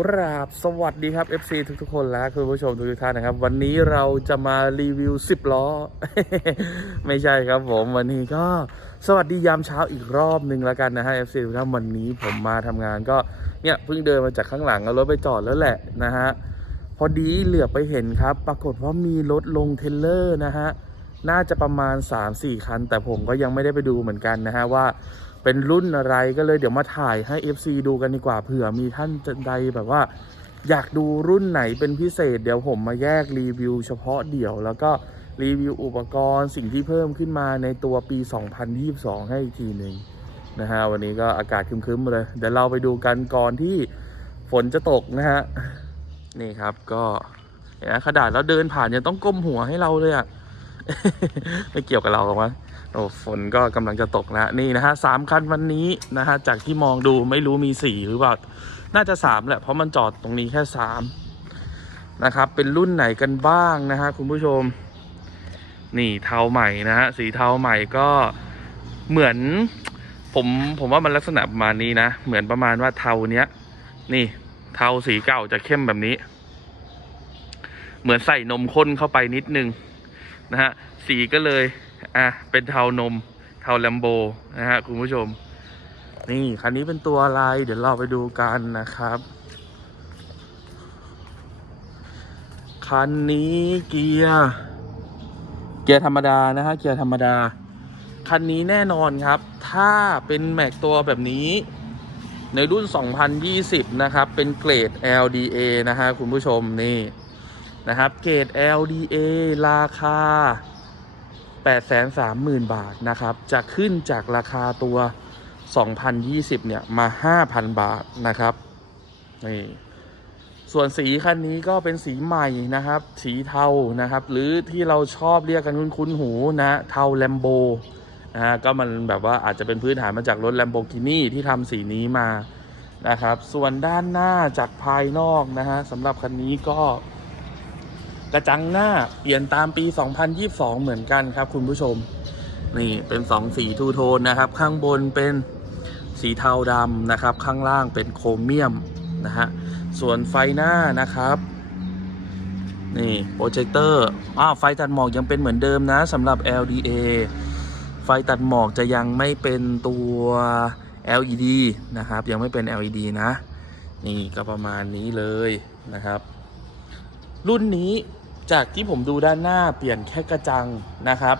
กราบสวัสดีครับ FC ทุกๆคนและคุณผู้ชมทุกๆท่านนะครับ วันนี้เราจะมารีวิว 10 ล้อ ไม่ใช่ครับผมวันนี้ก็สวัสดียามเช้าอีกรอบหนึ่งแล้วกันนะฮะ FC ทุกท่านวันนี้ผมมาทำงานก็เนี่ยเพิ่งเดินมาจากข้างหลังเอารถไปจอดแล้วแหละนะฮะพอดีเหลือไปเห็นครับ ปรากฏว่ามีรถลงเทเลอร์นะฮะน่าจะประมาณ 3-4 คัน แต่ผมก็ยังไม่ได้ไปดูเหมือนกันนะฮะว่า เป็นรุ่นอะไรก็เลยเดี๋ยวมาถ่ายให้ FC ดูกันดีกว่าเผื่อมีท่านใดแบบว่า อยากดูรุ่นไหนเป็นพิเศษ เดี๋ยวผมมาแยกรีวิว เฉพาะเดี่ยวแล้วก็รีวิวอุปกรณ์สิ่งที่เพิ่มขึ้นมาในตัวปี 2022 ให้อีกทีหนึ่งนะฮะวันนี้ก็อากาศคึ้มๆมาเลย เดี๋ยวเราไปดูกันก่อนที่ฝนจะตกนะฮะนี่ครับก็เห็นไหมขนาดแล้วเดินผ่านยังต้องก้มหัวให้เราเลยอะไม่เกี่ยวกับเราหรอกมั้ง โอ้ฝนก็กำลังจะตกแล้วนี่นะฮะสามคันวันนี้นะฮะจากที่มองดูไม่รู้มีสี่หรือเปล่า น่าจะสามแหละเพราะมันจอดตรงนี้แค่สามนะครับ เป็นรุ่นไหนกันบ้างนะฮะคุณผู้ชม นี่เทาใหม่นะฮะสีเทาใหม่ก็เหมือน ผมผมว่ามันลักษณะประมาณนี้นะ เหมือนประมาณว่าเทาเนี้ย นี่เทาสีเก่าจะเข้มแบบนี้ เหมือนใส่นมข้นเข้าไปนิดนึงนะฮะสีก็เลย อะเป็นเทานม เทาแลมโบนะฮะคุณผู้ชม นี่คันนี้เป็นตัวอะไร เดี๋ยวเราไปดูกันนะครับ คันนี้เกียร์เกียร์ธรรมดานะฮะเกียร์ธรรมดา คันนี้แน่นอนครับ ถ้าเป็นแม็กตัวแบบนี้ ในรุ่น 2020 นะครับ เป็นเกรด LDA นะฮะคุณผู้ชมนี่นะครับ เกรด LDA ราคา 830,000 บาทนะครับ จะขึ้นจากราคาตัว 2020 เนี่ย มา 5,000 บาทนะครับนี่ส่วนสีคันนี้ก็เป็นสีใหม่นะครับ สีเทานะครับ หรือที่เราชอบเรียกกันคุ้นๆหูนะเทาแลมโบนะฮะก็มันแบบว่าอาจจะเป็นพื้นฐานมาจากรถ Lamborghini ที่ทำสีนี้มานะครับ ส่วนด้านหน้าจากภายนอกนะฮะสำหรับคันนี้ก็ กระจังหน้าเปลี่ยนตามปี 2022 เหมือนกันครับ คุณผู้ชม นี่เป็นสองสีทูโทนนะครับ ข้างบนเป็นสีเทาดำนะครับ ข้างล่างเป็นโครเมียมนะฮะส่วนไฟหน้านะครับ นี่โปรเจคเตอร์อ้าวไฟตัดหมอกยังเป็นเหมือนเดิมนะสำหรับ LDA ไฟตัดหมอกจะยังไม่เป็นตัว LED นะครับ ยังไม่เป็น LED นะ นี่ก็ประมาณนี้เลยนะครับ รุ่นนี้ จากที่ผมดูด้านหน้าเปลี่ยนแค่กระจังนะครับ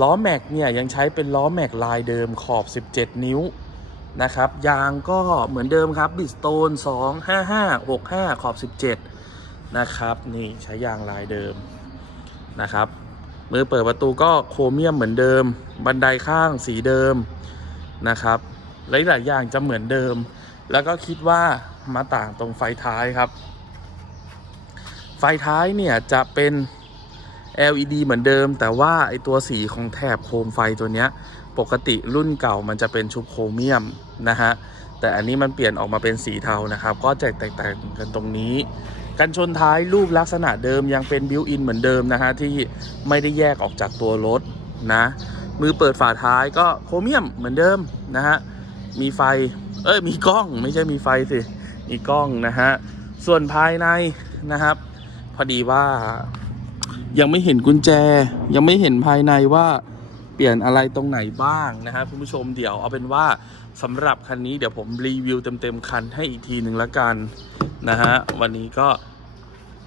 ล้อแม็กเนี่ยยังใช้เป็นล้อแม็กลายเดิมขอบ 17 นิ้วนะครับ ยางก็เหมือนเดิมครับบิสโตน255 65 ขอบ 17 นะครับนี่ใช้ยางลายเดิมนะครับมือเปิดประตูก็โครเมียมเหมือนเดิม บันไดข้างสีเดิมนะครับหลายๆอย่างจะเหมือนเดิม แล้วก็คิดว่ามาต่างตรงไฟท้ายครับ ท้ายเนี่ยจะเป็น LED เหมือนเดิม แต่ว่าไอตัวสีของแถบโคมไฟตัวเนี้ยปกติรุ่นเก่ามันจะเป็นชุบโครเมียมนะฮะแต่อันนี้มันเปลี่ยนออกมาเป็นสีเทานะครับ ก็จแตกต่างกันตรงนี้กันชนท้ายรูปลักษณะเดิมยังเป็นบิวอินเหมือนเดิมนะฮะที่ไม่ได้แยกออกจากตัวรถนะมือเปิดฝาท้ายก็โครเมียมเหมือนเดิมนะฮะมีไฟเอ้ยมีกล้องไม่ใช่มีไฟสิมีกล้องนะฮะส่วนภายในนะครับ พอดีว่า ยังไม่เห็นกุญแจ ยังไม่เห็นภายในว่าเปลี่ยนอะไรตรงไหนบ้างนะฮะคุณผู้ชมเดี๋ยวเอาเป็นว่าสำหรับคันนี้เดี๋ยวผมรีวิวเต็มๆคันให้อีกทีหนึ่งละกันนะฮะวันนี้ก็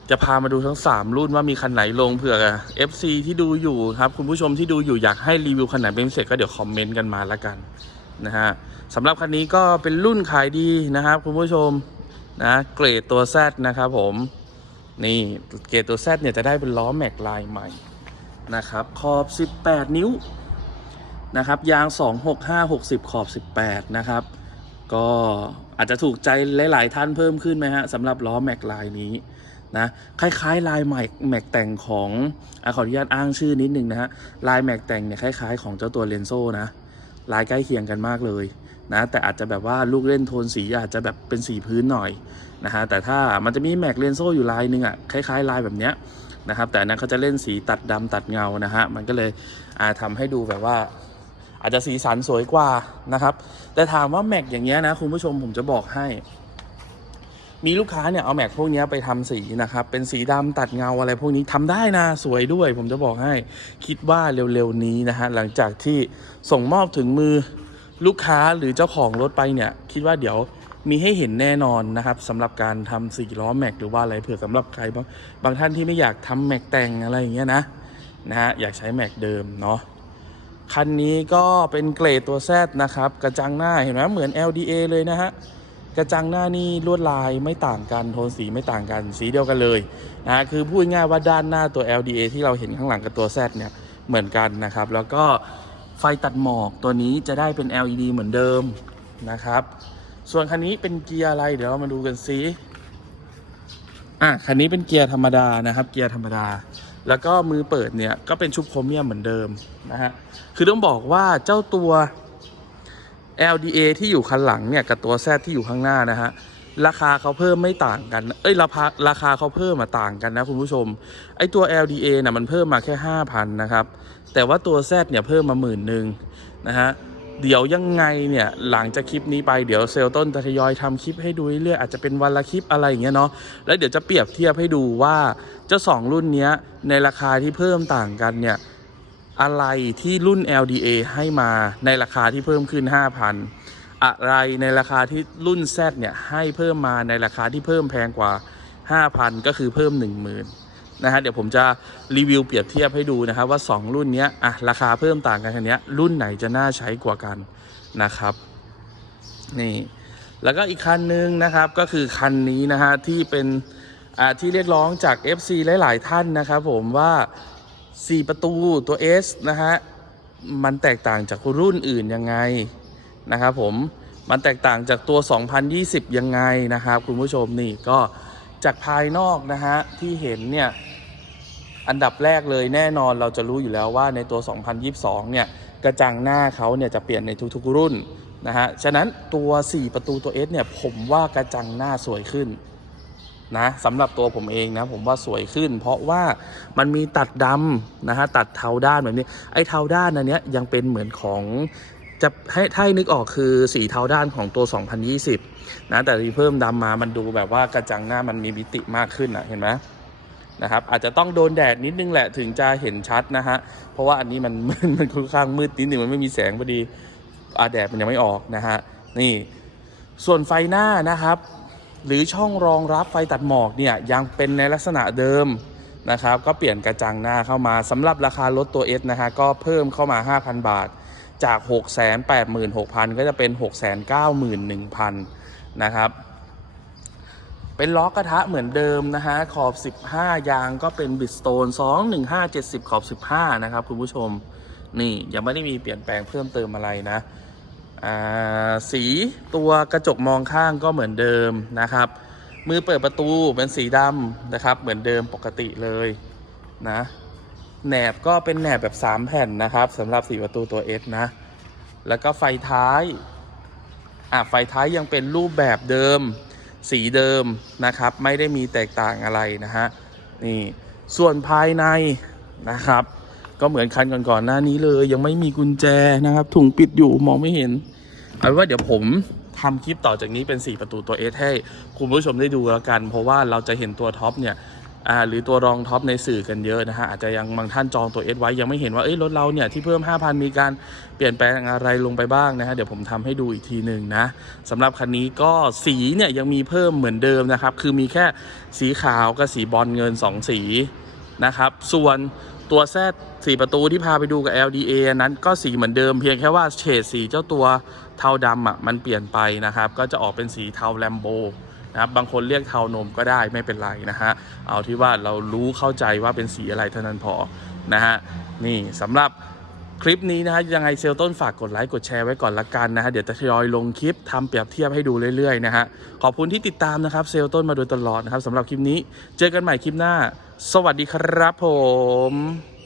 จะพามาดูทั้ง 3 รุ่นว่ามีคันไหนลงเผื่อ FC ที่ดูอยู่ครับ คุณผู้ชมที่ดูอยู่อยากให้รีวิวคันไหนเป็นพิเศษก็เดี๋ยวคอมเมนต์กันมาละกันนะฮะสำหรับคันนี้ก็เป็นรุ่นขายดีนะครับคุณผู้ชมนะเกรดตัว Z นะครับผม นี่เกรดตัว Z เนี่ยจะได้เป็นล้อแม็กลายใหม่นะครับ ขอบ 18 นิ้วนะครับ ยาง 265 60 ขอบ 18 นะครับ ก็อาจจะถูกใจหลาย ๆ ท่านเพิ่มขึ้นไหมฮะสำหรับล้อแม็กลายนี้นะคล้าย ๆ ลายใหม่แม็กแต่งของอขออนุญาตอ้างชื่อนิดนึงนะฮะลายแม็กแต่งเนี่ยคล้าย ๆ ของเจ้าตัวเลนโซ่นะลายใกล้เคียงกันมากเลย นะแต่อาจจะแบบว่าลูกเล่นโทนสีอาจจะแบบเป็นสีพื้นหน่อยนะฮะแต่ถ้ามันจะมีแม็กเลนโซอยู่ลายหนึงอะคล้ายๆ ลายแบบเนี้ยนะครับแต่นั้นเขาจะเล่นสีตัดดำตัดเงานะฮะมันก็เลยอาทำให้ดูแบบว่า อาจจะสีสันสวยกว่านะครับ แต่ถามว่าแม็กอย่างเงี้ยนะคุณผู้ชมผมจะบอกให้ มีลูกค้าเนี่ยเอาแม็กพวกเนี้ยไปทำสีนะครับ เป็นสีดำตัดเงาอะไรพวกนี้ทำได้นะสวยด้วย ผมจะบอกให้คิดว่าเร็วๆนี้นะฮะหลังจากที่ส่งมอบถึงมือ ลูกค้าหรือเจ้าของรถไปเนี่ย คิดว่าเดี๋ยวมีให้เห็นแน่นอนนะครับสำหรับการทำสีล้อแม็กหรือว่าอะไรเผื่อสำหรับใครบางบางท่านที่ไม่อยากทำแม็กแต่งอะไรอย่างเงี้ยนะนะฮะอยากใช้แม็กเดิมเนาะคันนี้ก็เป็นเกรดตัว Z นะครับ กระจังหน้าเห็นไหมเหมือน LDA เลยนะฮะกระจังหน้านี่ลวดลายไม่ต่างกันโทนสีไม่ต่างกันสีเดียวกันเลยนะฮะคือพูดง่ายว่าด้านหน้าตัว LDA ที่เราเห็นข้างหลังกับตัว Z เนี่ยเหมือนกันนะครับ แล้วก็ ไฟตัดหมอกตัวนี้จะได้เป็น LED เหมือนเดิมนะครับ ส่วนคันนี้เป็นเกียร์อะไร เดี๋ยวเรามาดูกันซิอะคันนี้เป็นเกียร์ธรรมดานะครับ เกียร์ธรรมดา แล้วก็มือเปิดเนี่ยก็เป็นชุบโครเมียมเหมือนเดิมนะฮะ คือต้องบอกว่าเจ้าตัว LDA ที่อยู่คันหลังเนี่ยกับตัว Z ที่อยู่ข้างหน้านะฮะ ราคาเขาเพิ่มไม่ต่างกัน เอ้ยราคาราคาเขาเพิ่มมาต่างกันนะคุณผู้ชม ไอตัว LDA น่ะมันเพิ่มมาแค่ 5,000 นะครับ แต่ว่าตัว Z เนี่ยเพิ่มมาหมื่นหนึ่งนะฮะ เดี๋ยวยังไงเนี่ยหลังจากคลิปนี้ไปเดี๋ยวเซลต้นจะทยอยทำคลิปให้ดูเรื่อยๆอาจจะเป็นวันละคลิปอะไรอย่างเงี้ยเนาะ แล้วเดี๋ยวจะเปรียบเทียบให้ดูว่าเจ้าสองรุ่นนี้ในราคาที่เพิ่มต่างกันเนี่ยอะไรที่รุ่น LDA ให้มาในราคาที่เพิ่มขึ้น 5,000 อะไรในราคาที่รุ่น Z เนี่ยให้เพิ่มมาในราคาที่เพิ่มแพงกว่า 5,000 ก็คือเพิ่ม 10,000นะฮะเดี๋ยวผมจะรีวิวเปรียบเทียบให้ดูนะครับว่า 2 รุ่นเนี้ยอะราคาเพิ่มต่างกันคันเนี้ยรุ่นไหนจะน่าใช้กว่ากันนะครับนี่แล้วก็อีกคันหนึงนะครับก็คือคันนี้นะฮะที่เป็นอ่าที่เรียกร้องจาก FC หลาย ๆ ท่านนะครับผมว่า 4 ประตูตัว S นะฮะมันแตกต่างจากรุ่นอื่นยังไง นะครับผมมันแตกต่างจากตัว 2020 ยังไงนะครับคุณผู้ชมนี่ก็จากภายนอกนะฮะที่เห็นเนี่ยอันดับแรกเลยแน่นอนเราจะรู้อยู่แล้วว่าในตัว 2022 เนี่ยกระจังหน้าเขาเนี่ยจะเปลี่ยนในทุกๆรุ่นนะฮะฉะนั้นตัว 4 ประตูตัว S เนี่ยผมว่ากระจังหน้าสวยขึ้นนะสำหรับตัวผมเองนะผมว่าสวยขึ้น เพราะว่ามันมีตัดดำนะฮะตัดเทาด้านแบบนี้ไอ้เทาด้านอันเนี้ยยังเป็นเหมือนของ จะให้ถ้าให้นึกออกคือสีเทาด้านของตัว 2020 นะ แต่ที่เพิ่มดำมามันดูแบบว่ากระจังหน้ามันมีมิติมากขึ้นอะเห็นไหมนะครับอาจจะต้องโดนแดดนิดนึงแหละถึงจะเห็นชัดนะฮะ เพราะว่าอันนี้มันมันค่อนข้างมืดนิดนึงมันไม่มีแสงพอดีอาแดดมันยังไม่ออกนะฮะนี่ส่วนไฟหน้านะครับ หรือช่องรองรับไฟตัดหมอกเนี่ยยังเป็นในลักษณะเดิมนะครับ ก็เปลี่ยนกระจังหน้าเข้ามาสำหรับราคารถตัว S นะฮะก็เพิ่มเข้ามา 5,000 บาท จาก 686,000 ก็จะเป็น 691,000 นะครับ เป็นล้อกระทะเหมือนเดิมนะฮะ ขอบ 15 ยางก็เป็นบิสโตน 21570 ขอบ 15 นะครับ คุณผู้ชม นี่ยังไม่ได้มีเปลี่ยนแปลงเพิ่มเติมอะไรนะ สีตัวกระจกมองข้างก็เหมือนเดิมนะครับ มือเปิดประตูเป็นสีดำนะครับ เหมือนเดิมปกติเลยนะ แหนบก็เป็นแหนบแบบ 3 แผ่นนะครับสำหรับสีประตูตัว S นะ แล้วก็ไฟท้าย อะ ไฟท้ายยังเป็นรูปแบบเดิม สีเดิมนะครับ ไม่ได้มีแตกต่างอะไรนะฮะ นี่ ส่วนภายในนะครับ ก็เหมือนคันก่อนๆหน้านี้เลย ยังไม่มีกุญแจนะครับ ถุงปิดอยู่มองไม่เห็น เอาว่าเดี๋ยวผมทำคลิปต่อจากนี้เป็น 4 ประตูตัว S ให้คุณผู้ชมได้ดูแล้วกัน เพราะว่าเราจะเห็นตัวท็อปเนี่ย อ่าหรือตัวรองท็อปในสื่อกันเยอะนะฮะอาจจะยังบางท่านจองตัว S ไว้ยังไม่เห็นว่าเอ้ยรถเราเนี่ยที่เพิ่ม 5,000 มีการเปลี่ยนแปลงอะไรลงไปบ้างนะฮะเดี๋ยวผมทำให้ดูอีกทีหนึ่งนะสำหรับคันนี้ก็สีเนี่ยยังมีเพิ่มเหมือนเดิมนะครับคือมีแค่สีขาวกับสีบอลเงิน 2 สีนะครับส่วนตัวแซดสีประตูที่พาไปดูกับ LDA นั้นก็สีเหมือนเดิมเพียงแค่ว่าเฉดสีเจ้าตัวเทาดำอะมันเปลี่ยนไปนะครับ ก็จะออกเป็นสีเทาแลมโบ นะครับบางคนเรียกเทานมก็ได้ไม่เป็นไรนะฮะเอาที่ว่าเรารู้เข้าใจว่าเป็นสีอะไรเท่านั้นพอนะฮะนี่สำหรับคลิปนี้นะฮะยังไงเซลต้นฝากกดไลค์กดแชร์ไว้ก่อนละกันนะฮะเดี๋ยวจะทยอยลงคลิปทำเปรียบเทียบให้ดูเรื่อยๆนะฮะขอบคุณที่ติดตามนะครับเซลต้นมาโดยตลอดนะครับสำหรับคลิปนี้ เจอกันใหม่คลิปหน้า สวัสดีครับผม